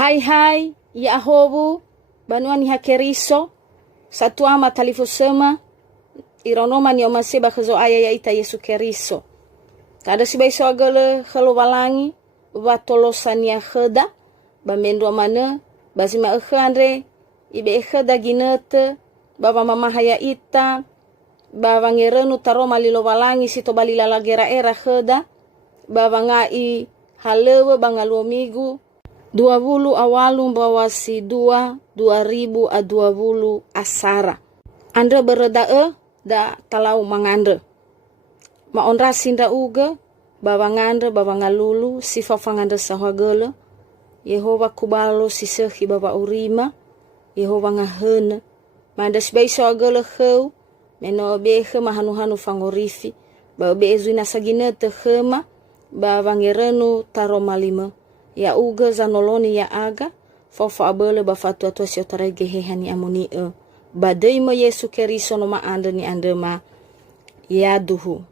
Hai, ya ahobu, banuani hakeriso, satu ama talifu sema, ironoma ni omaseba kazo aya ya ita Yesu keriso. Tada si baiso agale khalo walangi, watolosania kheda, bamendo mana, bazima ekhandre, ibe ekheda ginete, baba mama haya ita, baba ngerenu taroma lilo walangi sito balila lagera era kheda, baba ngai halewe bangaluomigu, 20 awalum bawasi 2020 asara. Anda bereda da talau mangandre. Ma onra sinda uga bawangandre bawangalulu sifa fangandre sahagele. Yehova kubalo sisehi baba urima. Yehova ngahene. Manda sibai sahagele kheu. Meno behe mahanu-hanu fangorifi. Bawa bezu inasaginete khema. Bawangerenu taromalima. Ya uga zanoloni ya aga fofa abele bafatu atwa siotara gehehani amoni badai mo Yesu keriso no ma ande ni ande ma ya duhu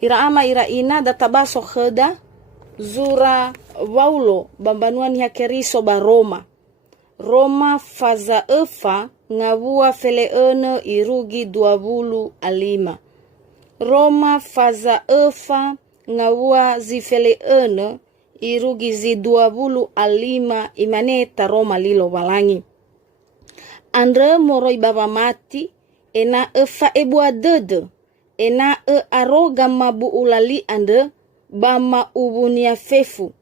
ira ama ira ina databaso kheda zura waulo bambanuan ya keriso ba Roma faza efa ngavua fele irugi 25 Roma faza efa ngavua zifele irugi zi 25 imane taroma lilo walangi. Andre moroi baba mati ena efa ebua dede ena aroga mabu ulali ande bama ubunia fefu.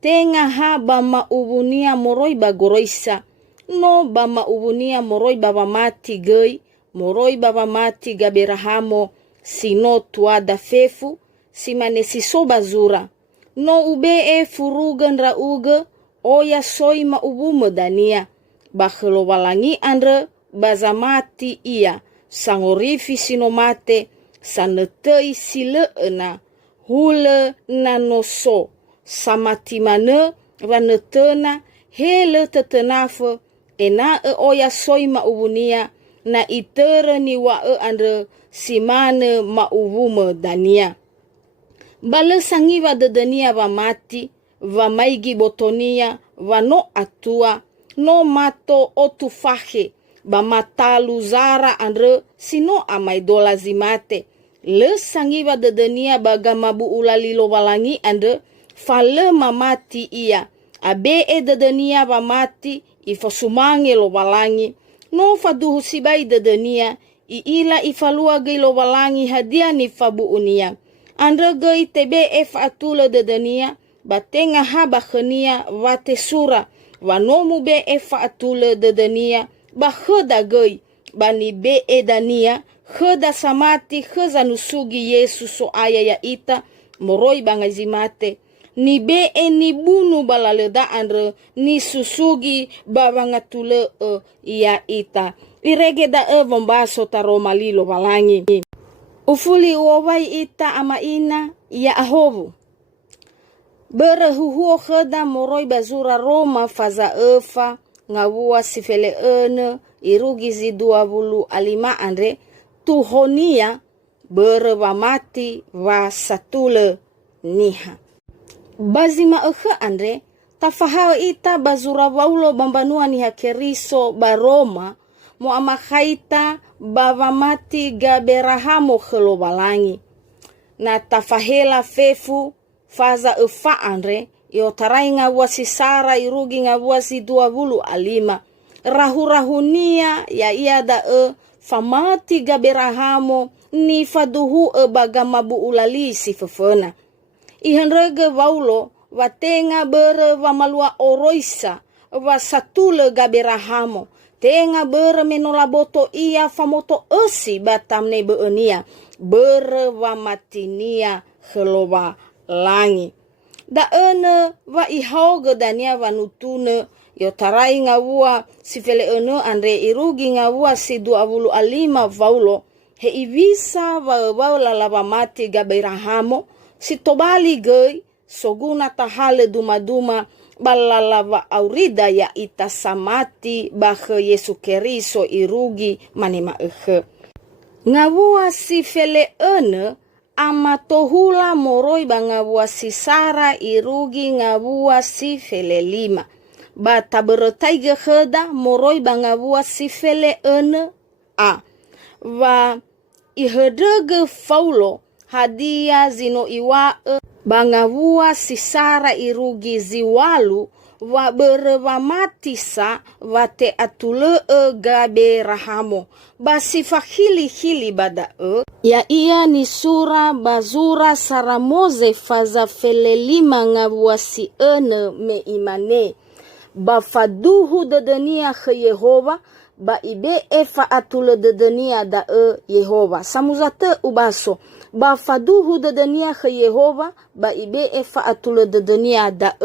Tenga ha bama ubunia moroi bagoroisa. No bama ubunia moroi baba mati gei, moroi baba mati gaberahamo sino tuada fefu, simane sisoba zura. No ube furugan rauge oya soima ubume dania. Bakhelo walangi andre bazamati ia sangorifi sinomate sanetei sile ena hule nanoso samati mane vanetena hele tetenafe ena oya soima ubunia na itere ni wa andre simane ma ubume dania. Bale sangiva dedenia va mati, va maigi botonia, va no atua, no mato otufahe, ba matalu zara andre sino amaidola zimate. Le sangiva dedenia bagamabu ulalilo walangi andre, fale mamati ia, abe dedenia va mati, ifasumange lo walangi, no faduhu sibai dedenia, iila ifalua gilo walangi hadia ni fabu unia. Andre gei TBF atule de denia, batenga haba khenia wate sura, wanomu BF atule de denia, ba kheda gei, bani be edania, kheda samati kheza nusugi Yesu so aya ya ita, moroi bangazimate, ni be ni bunu balaleda andre, ni susugi babangatule ya ita. Irege da vombaso taroma lilo walangi. Ufuli uwai ita ama ina ya ahobu. Berehuhuo kheda moroi bazura Roma faza efa ngawua sifele irugi zi 25 andre tuhonia bere mati wa satule niha. Bazima andre tafahao ita bazura waulo bambanua ni hakeriso ba Roma mo amakhaita bava mati gaberahamo khelo walangi. Na tafahela fefu faza efa andre yotarai ngawasi sara irugi ngawasi 25 rahurahunia ya iada famati gaberahamo ni faduhu bagamabu ulali sifefena. Ihenrege waulo watenga bere wamalua oroisa wasatule gaberahamo. Tenga bere menolaboto ia famoto esi batamne beenia bere wamatinia khelowa langi. Da wa ihauge dania wanutune yotarai ngawua sifele andre irugi ngawua si 25 vaulo he ivisa wa lalawa mati gaberahamo si tobali gei soguna tahale duma balalawa aurida ya ita samati bahe Yesu keriso irugi manema ngawua si fele ama tohula moroi bangawua si sara irugi ngawua si fele 5 ba taberetai ge heda moroi bangavua sifele a va ihedege faulo hadia zino iwa bangavua sisara irugi ziwalu wa berewa matisa wa te atule gabe rahamo basi hili bada ya iya ni sura bazura saramoze faza felelima ngavuasi me imane ba faduhu dedenia ke Yehova ba ibe efa atule dedenia da Yehova samuzate ubaso ba faduhu dedenia ke Yehova ba ibe efa atule dedenia da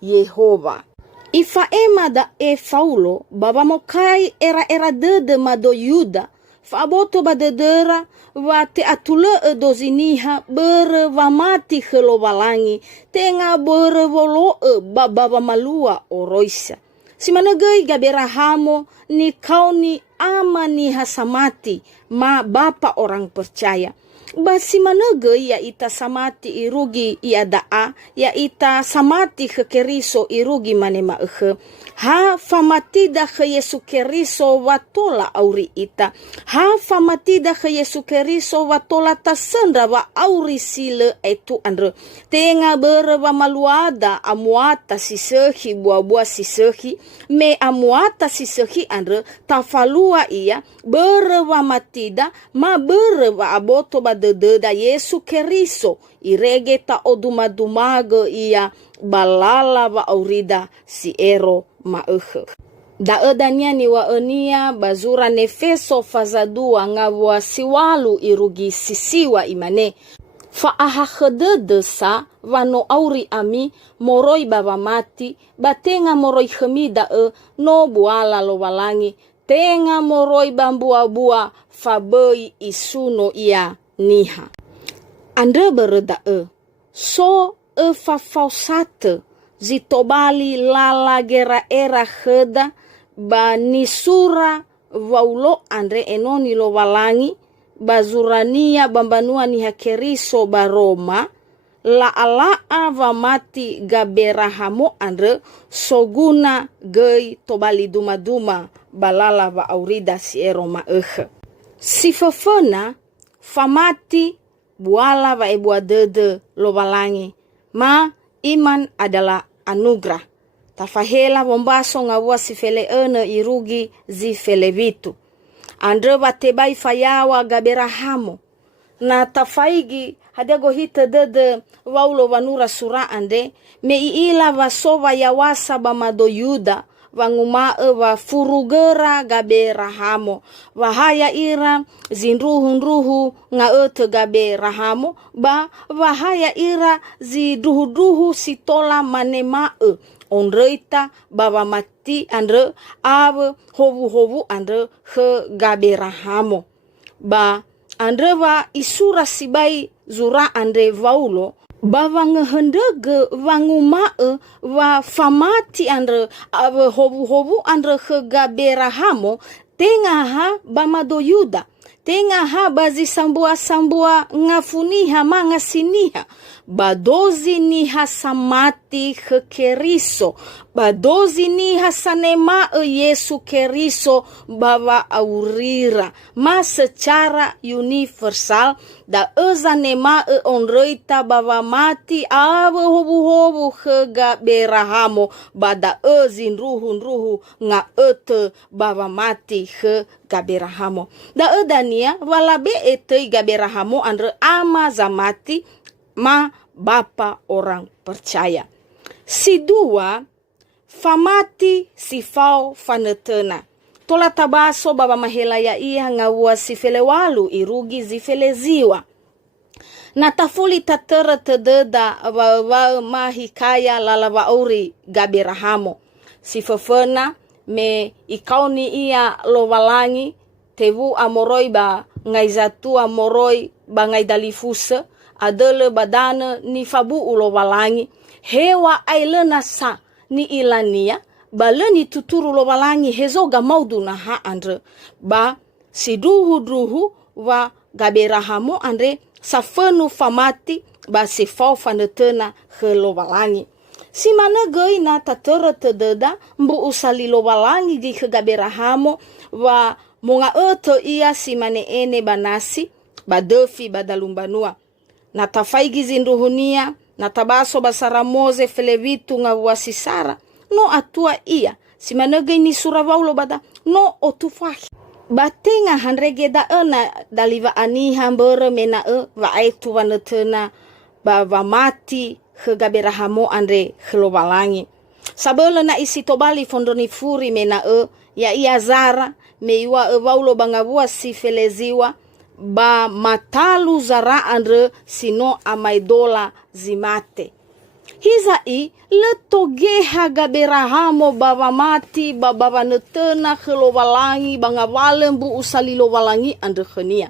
Yehova. Ifa ema da faulo baba mokai era dede mado Yuda fa aboto badedera wa te atule doziniha bere wa mati helowalangi tenga bere volo baba malua oroisa simanagai gaberahamo ni kauni ama ni hasamati ma bapa orang percaya basi managai ya ita samati irugi ya daa ya ita samati kekeriso irugi manema ha famatida ke Yesu Keriso watola auri ita ha famatida ke Yesu Keriso watola tasendra wa auri sile etu andre tenga bere wa maluada amuata sisehi buah-buah sisehi me amuata sisehi andre tafalua ia bere wa matida ma bere wa aboto badededa Yesu Keriso irege ta odumadumago ia balala wa aurida si ero daedania ni waenia bazura nefeso fazadua ngavua siwalu irugi sisiwa imane fa ahahededesa vano auri ami moroi baba mati batenga moroi khemida no buala lo walangi tenga moroi bambua-bua fabei isuno ia niha andre bereda so fa fausate zitobali lala gera era heda ba nisura waulo andre enoni lo walangi bazurania bambanua ni hakeriso baroma la alaa va mati gaberahamo andre soguna gei tobali duma balala va aurida si eroma sifafona famati buala va ebua dede lo walangi ma iman adalah anugerah. Tafahela bombaso ngawua sifele irugi zifele vitu. Andre batebai fayawa gaberahamo. Na tafaigi hadego hita dede waulo wanura sura ande. Meiila wasova yawasa bamado Yuda. Wangumae wa furugera gaberahamo. Wahaya ira zinruhu ngaete gaberahamo. Ba wahaya ira ziduhu sitola manemae. Onreita baba mati andre ave hovu andre he gaberahamo. Ba andre wa isura sibai zura andre waulo. Bawa ngehendege wangumae wa famati andre ave hovu andre he gaberahamo. Tengaha bamado Yuda. Tengaha bazi sambua ngafuniha mangasiniha. Badozi niha samati kekeriso. Badozi niha sanema Yesu Keriso bawa aurira. Ma secara universal da zanema onreita bawa mati ave hobu hega berahamo. Bada zinruhu nga bawa mati he gaberahamo. Da dania walabe ete gaberahamo andre ama zamati ma bapa orang percaya. Si dua famati sifau fanetena. Tola tabaso baba mahela ya iya ngawua sifele walu irugi zifeleziwa. Na tafuli tatera tededa wa mahikaya lalawa uri gaberahamo. Sifefena me ikauni iya lo walangi tevu amoroi ba ngaizatu amoroi ba ngaidalifuse adele badana ni fabu ulo walangi hewa ailena sa ni ilania baleni tuturu lo walangi hezoga maudu na ha andre ba siduhu wa gaberahamo andre safenu famati ba sifau fanetena he lo walangi Si mana gay na tatara tededa mbu usali lo walangi gi kegaberahamo wa monga eto ia si mane ene banasi badefi badalumbanua. Natafai gizinduhunia natabaso basaramoze felevitu ngawasi sara no atua ia si mana gay ni surawaulo bada no otufahi. Batenga handregeda ena daliva aniha mbere mena wa aitu wanetena ba mati kegaberahamo andre helowalangi. Sabela na isi tobali fondoni furi mena ya ia zara meiwa waulo bangavua si feleziwa ba matalu zara andre sino amaidola zimate. Hiza letogeha gaberahamo baba mati baba netena helowalangi bangawalembu usalilo walangi andre khania.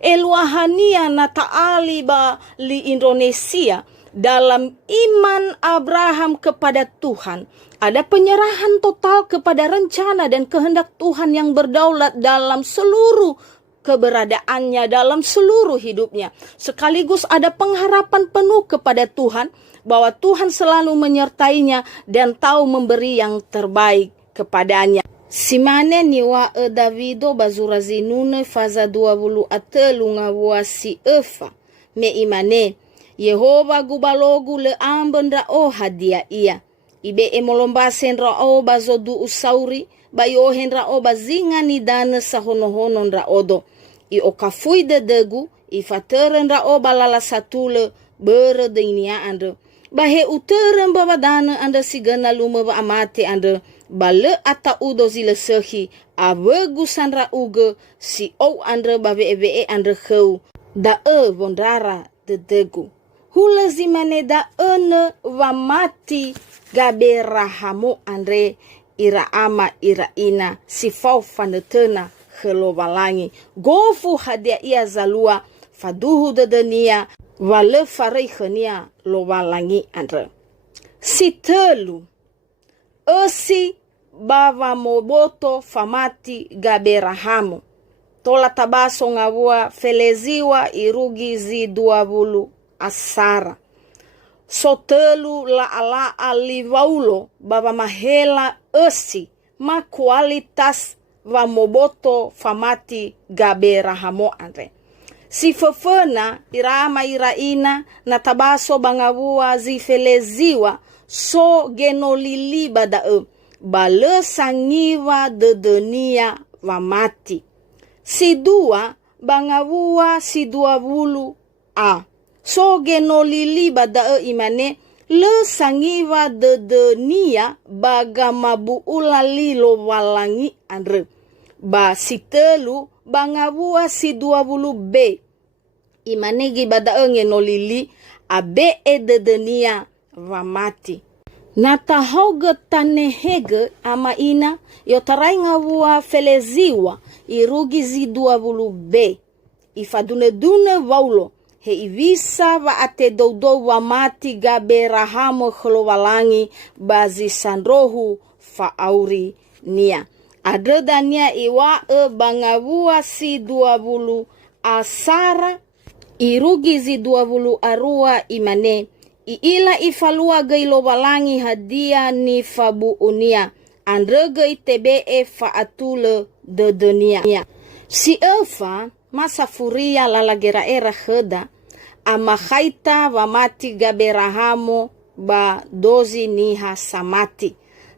Eluahania na taali ba li Indonesia dalam iman Abraham kepada Tuhan. Ada penyerahan total kepada rencana dan kehendak Tuhan yang berdaulat dalam seluruh keberadaannya, dalam seluruh hidupnya. Sekaligus ada pengharapan penuh kepada Tuhan bahwa Tuhan selalu menyertainya dan tahu memberi yang terbaik kepadanya. Simane niwa Davido bazurazinune faza 20 atelunga wasi efa me imane Yehova gubalogu le ambendra o hadia ia ibe emolombasen ra o bazodu usauri bayohen ra o bazinga ni dana sahono-honon ra odo i okafui de degu i fateren ra o balala satule bere de inia ande bahe uteren babadana ande sigana lume ba amate ande bale ata udo zile sehi avegusan ra uge si o andre bave andre kheu da vondrara de degu hula zimane da wa mati gaberahamo andre ira ama ira ina si fau fanetena helowalangi gofu hadia ia zalua faduhu de denia wale farei khania lowalangi andre si telu osi bava moboto famati gaberahamo tola tabaso ngawua feleziwa irugi zi 20 asara sotelu la ala alivaulo bava mahela osi ma kualitas va moboto famati gaberahamo andre si fefena irama iraina na tabaso bangawua zi feleziwa so genolili bada bale sangiwa de dunia wa mati. Si dua bangawua si 20 so genolili bada imane le sangiwa de dunia bagamabu ulali lo walangi andre ba si telu bangawua si 20 imane gi bada genolili abe de dunia wa mati. Natahoga tanehege ama ina yotarai ngawua feleziwa irugi zi 20 ifadune waulo he ivisa wa ate dodo wa mati gaberahamo helowalangi bazi sandrohu faauri nia adredania iwa bangawua si 20 asara irugi zi 20 arua imane ila ifalua gailo walangi hadia ni fabu unia andrega itebe faatule de dunia si elfa masa furia lalagera era heda ama khaita wa mati gaberahamo ba dozi niha samati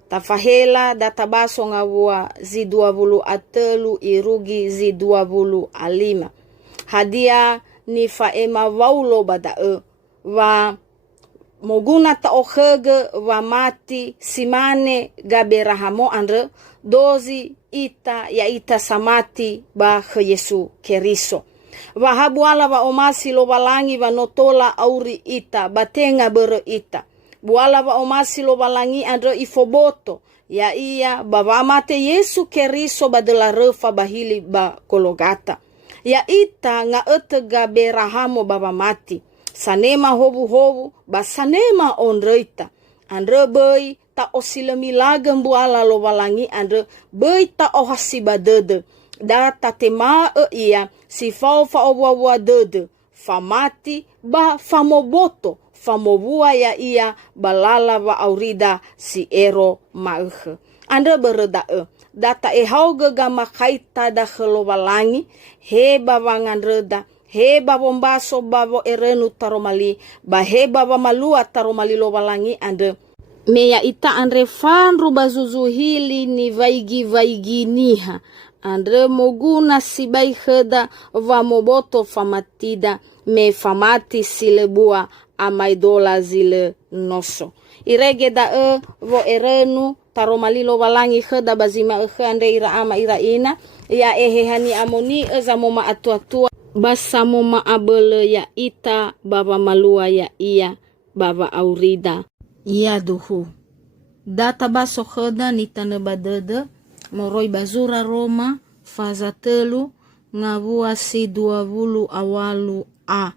tafahela databaso ngawua zi 20 atelu irugi zi 20 alima hadia ni faema waulo bada wa moguna ta ohege wa mati simane gaberahamo andre dozi ita samati ba Yesu Keriso wa habuala wa omasi lo walangi wa notola auri ita batenga bere ita buala wa omasi lo walangi andre ifoboto ya iya ba mate Yesu Keriso badela refa bahili ba kologata ya ita nga gaberahamo baba mati sanema hobu basanema onreita andre boy ta osilemi lagem buala lo walangi andre boy ta ohasi badede da tatema ia si fa owa dede famati ba famoboto famobua ya ia balala wa aurida si ero mahe. Andra bereda data hauga gama kaita da walangi he bawangan reda he babombaso babo erenu taromali ba he baba malua taromali lo walangi ande meya ita andre fanru bazuzu hili ni vaigi niha andre moguna sibai heda va moboto famatida me famati silebua amaidola zile noso irege da vo erenu taromali lo walangi heda bazima andre ira ama ira ina ya ehehani amoni zamoma atua basamoma abele ya ita baba malua ya iya baba aurida ya duhu data baso heda ni tane badede moroi bazura Roma faza telu ngavua si 20 awalu a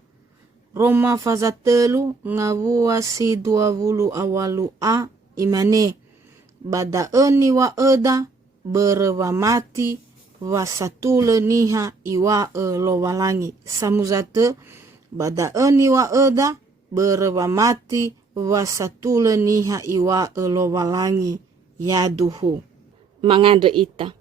Roma faza telu ngavua si 20 awalu a imane bada eni wa eda berewa mati wa satule niha iwa lo walangi samuzate bada eni wa eda berewa mati wa satule niha iwa lo walangi ya duhu mangande ita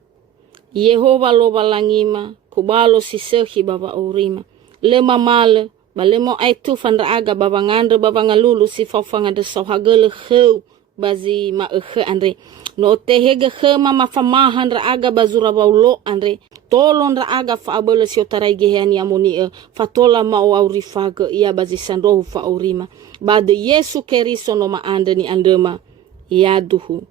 Yehova lo walangima kubalo sisehi baba urima lema male balemo aitu fandra aga baba ngande baba ngalulu si fafangande sohagele heu bazi ma andre no tehege khema mafamahan ra aga bazura baulo andre tolon ra aga fa abole si otarai gehani amoni fatola ma o aurifaga ia bazi sandohu fa aurima bade Yesu keriso no ma ande ni andema ya duhu